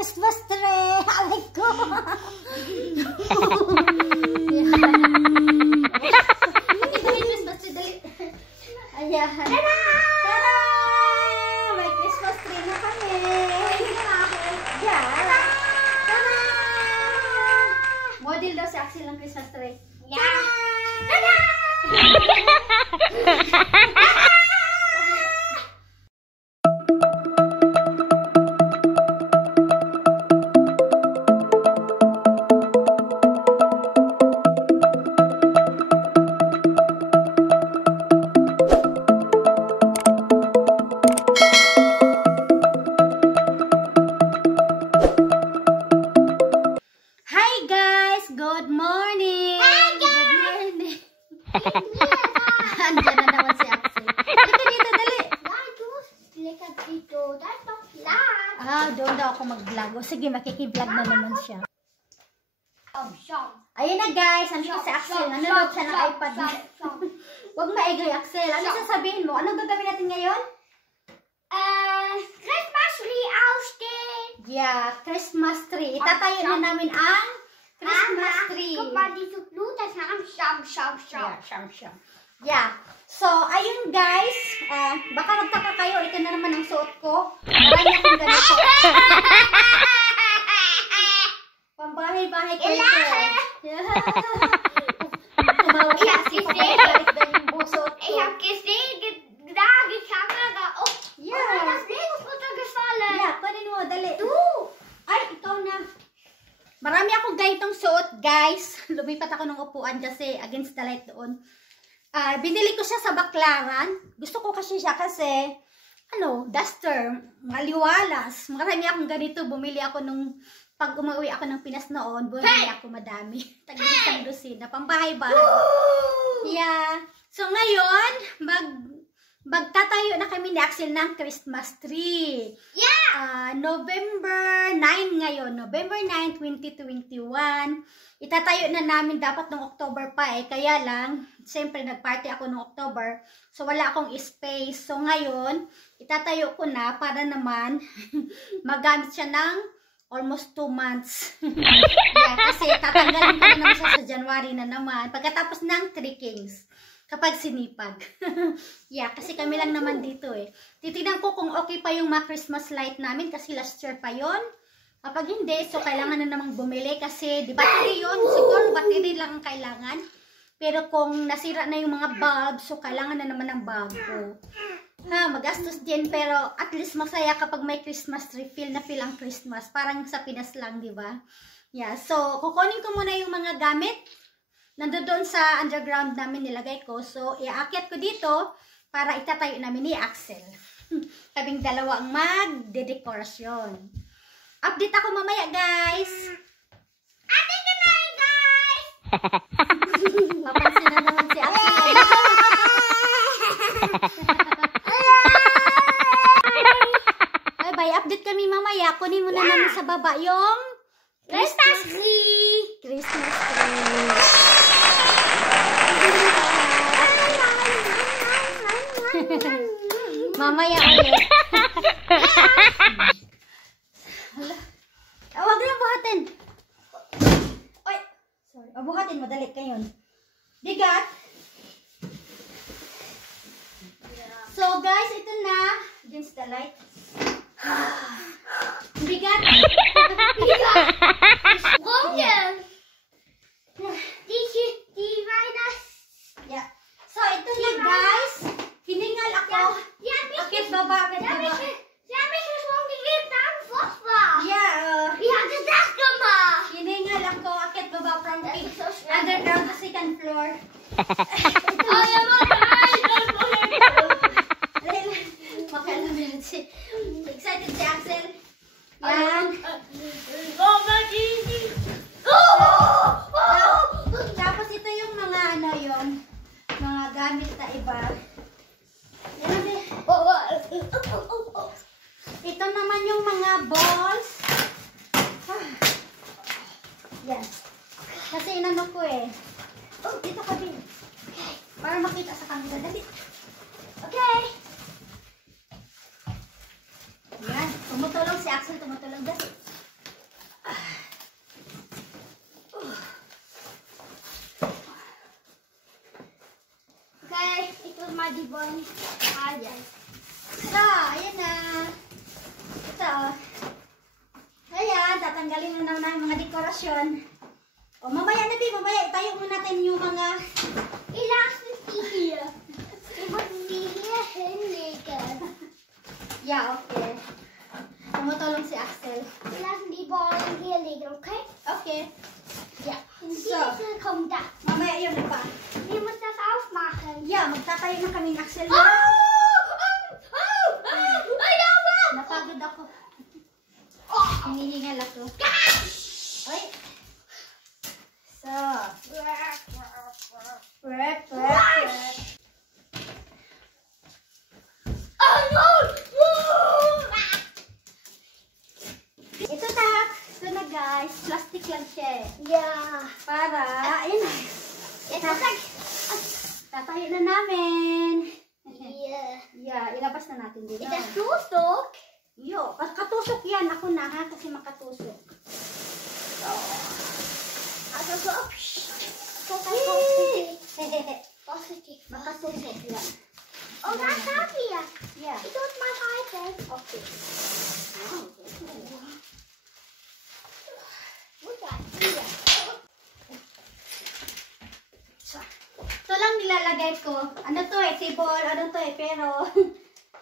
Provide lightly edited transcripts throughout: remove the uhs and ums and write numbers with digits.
Christmas tree! Alay ko! Christmas tree, dali. Ayan. Tada! Tada! May Christmas tree na kami. Yeah. Tada! Model daw si Axel ng Christmas tree. Yeah. Tada! Good morning! Hi guys! Good morning! Andiyan na naman si Axel. Dito, dali! Dito, doon daw ako mag-vlog. O sige, makiki-vlog na naman siya. Ayun na guys, nandito si Axel. Nanonood siya ng iPad. Huwag maigay, Axel. Ano sasabihin mo? Anong gagawin natin ngayon? Christmas tree austin! Yeah, Christmas tree. Itatayo na namin ang Christmas tree. Guck mal, diese Blut, das haben Yeah, sham. Yeah. So, ayun guys. Baka nagtaka kayo. Ito na naman ang suot ko. Marami akong ganito. Pambahay-bahay ko ito. Tumawa siya si Pambahay yung busot ko. Ich hab gesehen, da die Kamera. Oh, yeah. Das Lego ist runtergefallen. Yeah, panin mo. Dali. Du! Ay, ikaw na. Marami akong ganitong suot, guys. Lumipat ako ng upuan kasi against the light doon. Binili ko siya sa Baklaran. Gusto ko kasi siya kasi, duster, maliwalas. Marami akong ganito. Bumili ako nung, pag umuwi ako ng Pinas noon, bumili ako madami. Tag-isang dosina. Pambahay-bahay. Yeah. So ngayon, magtatayo na kami ni Axel ng Christmas tree. Yeah! November 9 ngayon. November 9, 2021. Itatayo na namin dapat ng October pa eh. Kaya lang, siyempre nagparty ako ng October. So wala akong space. So ngayon, itatayo ko na para naman magamit siya ng almost 2 months. Yeah, kasi tatanggalin ko na naman siya sa January na naman. Pagkatapos ng 3 Kings. Kapag sinipag. Yeah, kasi kami lang naman dito eh. Titignan ko kung okay pa yung mga Christmas light namin kasi last year pa yon. Kapag hindi, so kailangan na namang bumili kasi di battery yun. Siguro battery lang ang kailangan. Pero kung nasira na yung mga bulb, so kailangan na naman ng bago. Magastos din pero at least masaya kapag may Christmas tree. Feel na feel ang Christmas. Parang sa Pinas lang, di ba? Yeah, so kukunin ko muna yung mga gamit. Nandoon sa underground namin nilagay ko. So, iaakit ko dito para itatayo namin ni Axel. Kaming dalawa ang magdedekorasyon. Update ako mamaya, guys. Update ka na, guys! Papansin na naman si Axel. Bye-bye. Update kami mamaya. Kunin muna namin sa baba yung Christmas tree! Christmas tree. Mamaya ulit. Huwag na buhatin. Oy, sorry. Buhatin mo, dali kayon. Bigat. So guys, ito na. Against the light. Bigat. Bigat. Warum denn? Die Weihnachts... Yeah. So ito na guys. Hiningal ako. Akit baba, akit baba. Sie haben mich schon gegeben, da ein Phosphor. Yeah. Wie habt ihr das gemacht? Hiningal ako, akit baba from underground to second floor. Oh, ja, Excited si Axel. Yan. Tapos ito yung mga mga gamit na iba. Ito naman yung mga balls. Yan. Kasi inano ko eh. Dito ka din. Para makita sa camera. Dali. Okay. Yan. Tumutulong si Axel. Tumutulong dali. So, ayan na. Ito. Ayan, tatanggalin na naman ang mga dekorasyon. O, mamaya na, Bi. Mamaya, itayo muna natin yung mga... It has to be here. It must be here and later. Yeah, okay. Tumutulong si Axel. It has to be boiling here later, okay? Okay. Yeah. And So, this will come down. mamaya yun na pa. We must das aufmachen. Yeah, magtatayo na kami ng Axel. Napagod ako. Hinihingal ako. Oy. So. Prep. Ito ito na guys. Plastic lang siya eh. Yeah. Para, ayun na. Tatayo na namin. Yeah. Yeah, ilabas na natin dito. It has tusok. Yo, katusok yan. Ako na ha, kasi makatusok. Also so. Positive. Makatusok yan. Oh, that's happy. Yeah. It was my iPad. Okay. Look at here. Ito lang nilalagay ko. Ano to eh, table, ano to eh, pero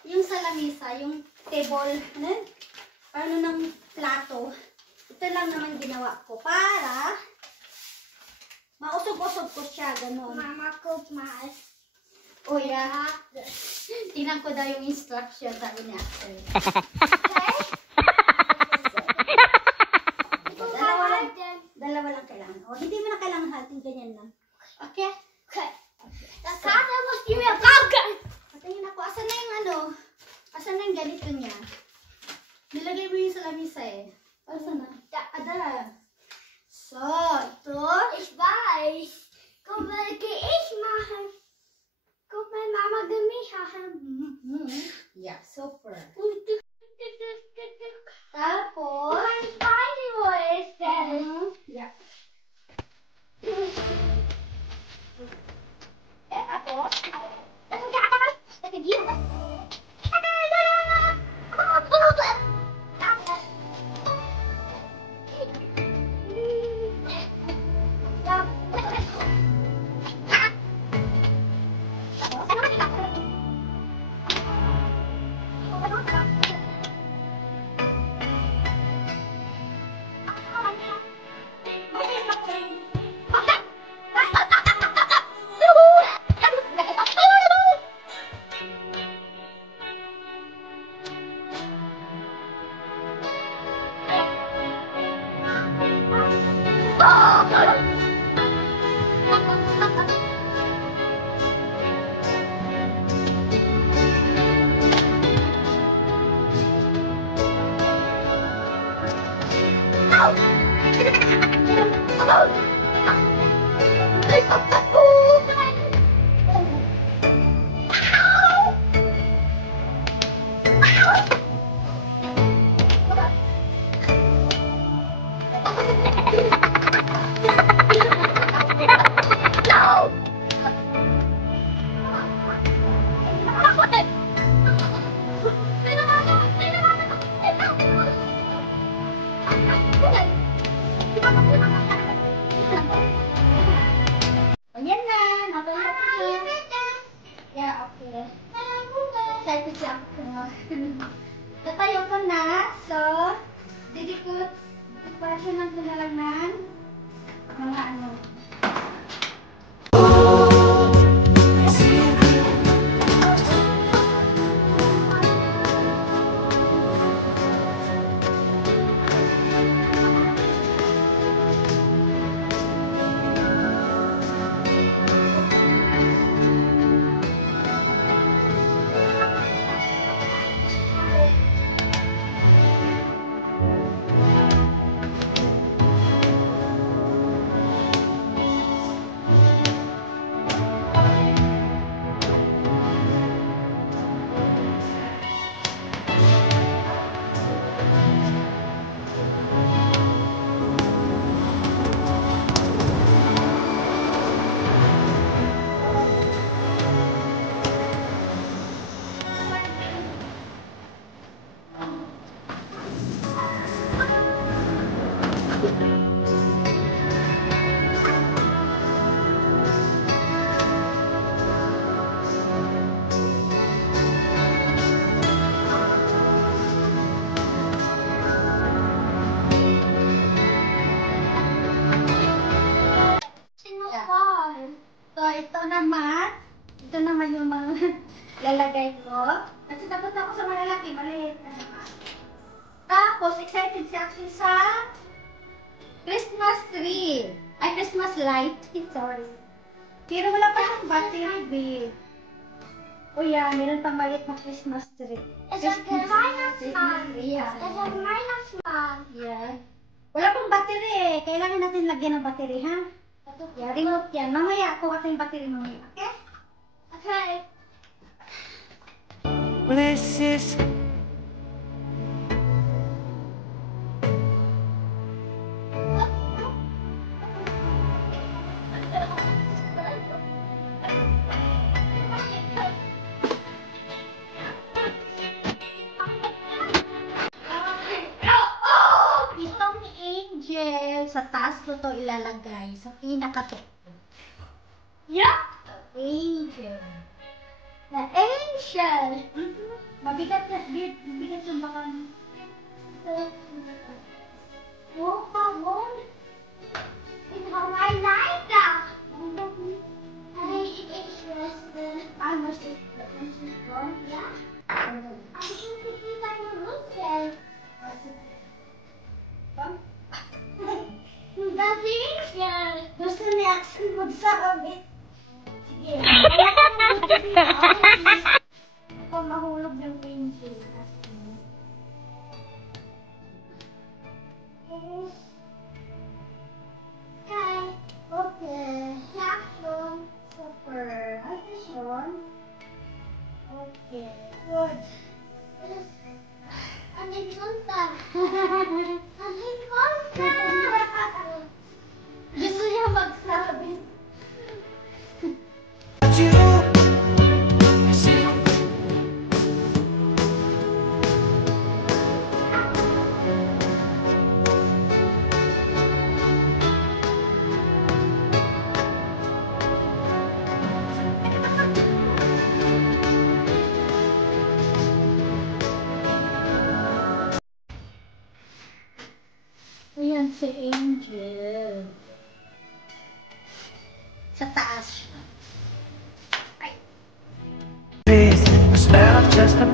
yung sa lamisa, yung table, ano? Ano ng plato. Ito lang naman ginawa ko para mausog-usog ko siya, ganun. Mama cooked my. Oh yeah. Tingnan ko daw yung instruction, sabi niya. Dalawa lang kailangan. O, hindi mo na kailangan halting, ganyan lang. Okay? Okay. The cat was giving me a pumpkin. Patingin ako, asan na yung ano? Asan na yung ganito niya? Nilagay mo yung sa lamisa eh. Asan na? Ada. So, ito. Ich weiß. Komm, geh ich machen. Guck mal, Mama gemischt haben. Yeah, super. Und Tapos, mein Spidey, wo ist der? yeah. Tapos, Ayan na. Natulog na. Yeah, okay. Excited siya ako. Tatayo ko na. So, didikot. Dekorasyonan ko na lang ng mga ano. Tapos, excited si Axel sa Christmas tree. Ay, Christmas light. Sorry. Pero wala pa siyang battery, babe. O yan, meron pang maliit na Christmas tree. It's a Weihnachtsmann. Yeah. It's a Weihnachtsmann. Yeah. Wala pang battery eh. Kailangan natin lagyan ng battery, ha? Yeah, remote yan. Mamaya, kuha ko yung battery mamaya. Okay? Okay. This is Itong angel, sa taas ko to ilalagay. Sa pinakato. Yeah. Angel. The angel. Mabigat na, mabigat yung baka. Oh, come on. It's how I like that. Ano si? Yeah. I think it's like a rooster. That's the angel. Gusto ni Axel magsabi. Sige. Kung mahulog yung angel. Okay. Okay. Jackson. Super. Attention. Okay. Good. And then Kunta. And then Kunta. Gusto niya magsabi. you. See, Ayan si Angel. Sa taas. this was not just a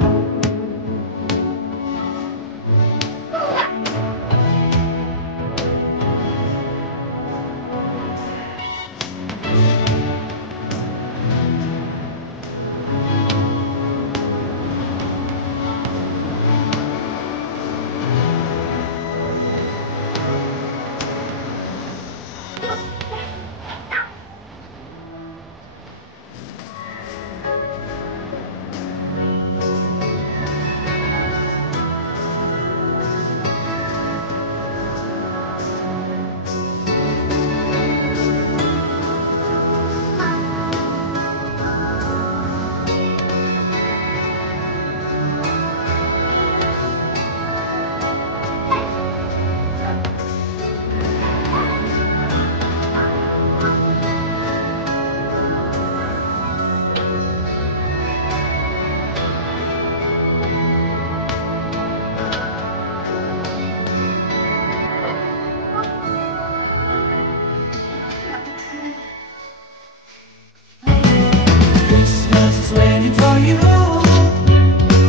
Christmas is waiting for you.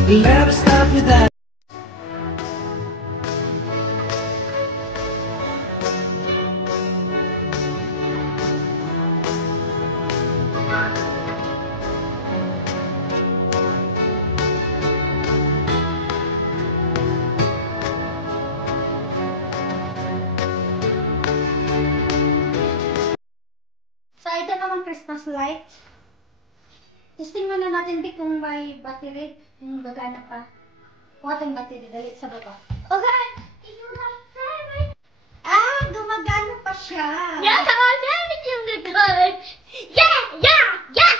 We'll never stop with that. So, ito naman Christmas light. Testing muna natin di kung may battery. Yung gagana pa. Kuha tayong battery. Dali sa baba. Okay. You have favorite. Ah! Gumagana pa siya! Yeah, my favorite is the good. Yeah, yeah, yeah.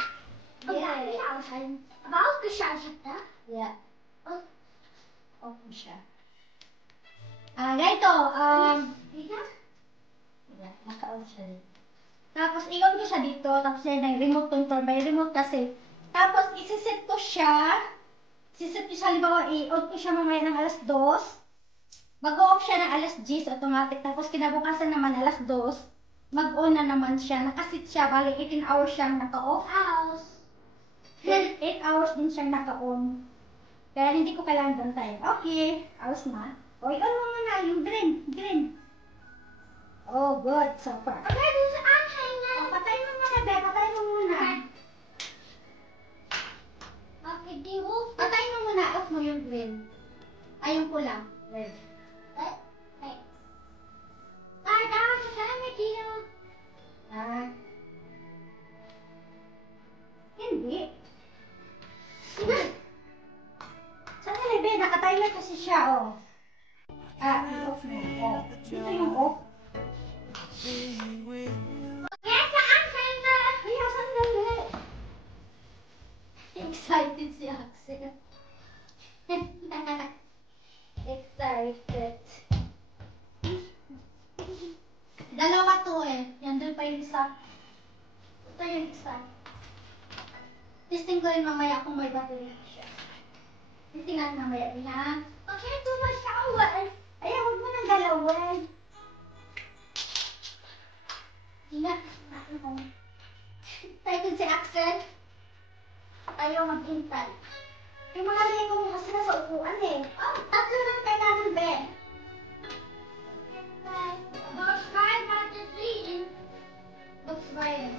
Yeah. Okay. About the shasta. Yeah. Oh, Open siya. Ganito. yeah. Yeah, naka-on siya dito. Tapos, i-on ko siya dito. Tapos, yan ang remote control. May remote kasi. Tapos, isiset ko siya. Isiset ko siya, halimbawa, i-on ko siya mamaya ng alas 2. Mag-off siya ng alas 10 automatic. Tapos, kinabukasan naman alas 2. Mag-on na naman siya. Nakasit siya. Bali, 18 hours siyang naka-off. House. 8 hours din siyang naka-on. Kaya hindi ko kailangan bantayan. Okay. Hours na. O, ikaw mo muna yung green. Green. Oh, good. Super. Okay, this is action. O, patay mo muna, be. Patay mo muna. Okay, di wolf. Patay mo muna. Off mo yung green. Ay, yung pula. Red. Ah. Hindi. Saan nila, be? Nakatimer kasi siya, oh. Ah, i-off mo. Oh. Dito yung off. Kaya, sandali. Excited si Axel. Excited. Dalawa to eh. Yan doon pa yung isa. Ito yung isa. Testing ko rin mamaya kung may battery siya. Testingan mamaya din ha. Okay, do my shower. Ayan, huwag mo nang galawin. Hindi na. Excited si Axel. Ayaw maghintay. Yung mga lego mo kasi nasa upuan eh. Oh, tatlo lang tayo namin, Ben. Don't try not to see. Looks right.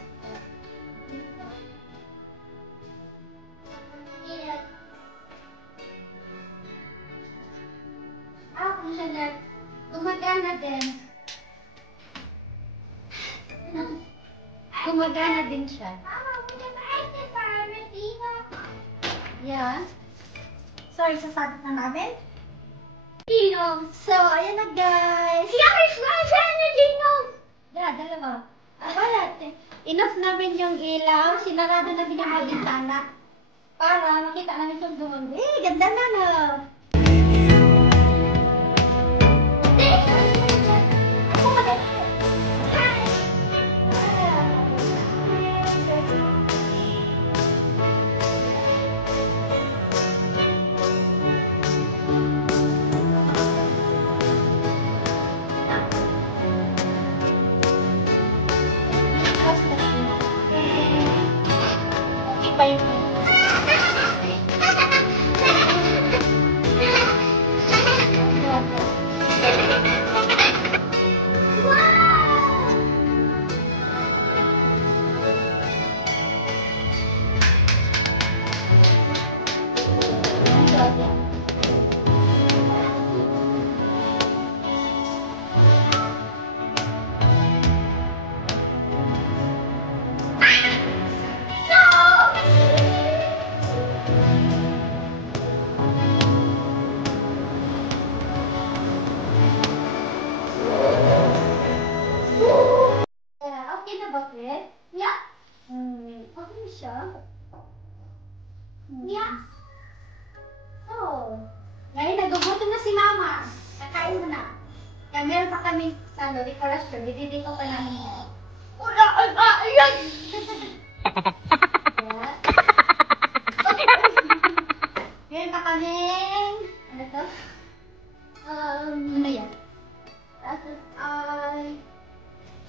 Yeah. Ah, kung siya na, gumagana din. Gumagana din siya. Mama, we can make this for Rafina. Yeah. Sorry, sasabit na namin. Dino. So, ayan na guys. Yes, my Dino. Yeah, dalawa. Wala. Enough namin yung ilaw. Sinarado namin yung mga bintana. Para makita namin yung doon. Eh, ganda na no. Ako maganda. Iba yung okay na ba, Fred? Yeah. Okay na siya. Yeah. Oh. Ngayon, nagugutom na si Mama. Kakain mo na. Kaya meron pa kami decoration. Didito pa namin yan. Yes. Meron pa kaming, ano to? Ano yan?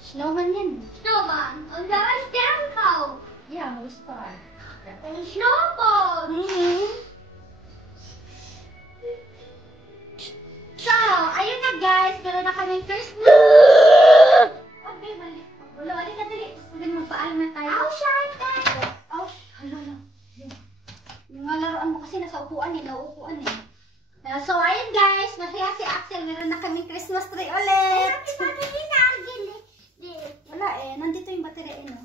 Snowman yan. Snowman. And there's Demko. Yeah, no star. And snowball. So, ayun na guys. Meron na kaming Christmas. Okay, balik. Wala, alin na dali. Sabihin mo, paalam na tayo. I'll shine that. Oh, hala. Yung mga laruan mo kasi nasa upuan eh. Nauupuan eh. So, ayun guys. Masaya si Axel. Meron na kaming Christmas tree ulit. Wala eh. Nandito yung battery eh, no?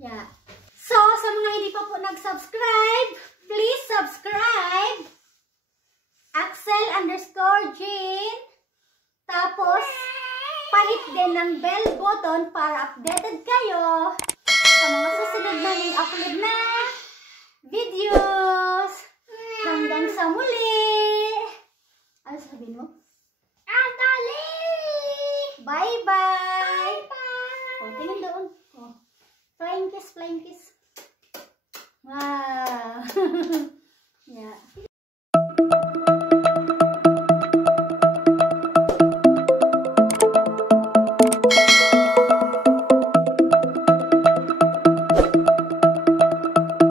Yeah. So, sa mga hindi pa po nag-subscribe, please subscribe. Axel_Jean. Tapos, pahit din ng bell button para updated kayo sa mga susunod naming upload na videos. Hanggang sa muli. Ano sabihin mo? Andali. Bye-bye. Oh, tingin doon. Oh. Flying kiss, flying kiss. Wow.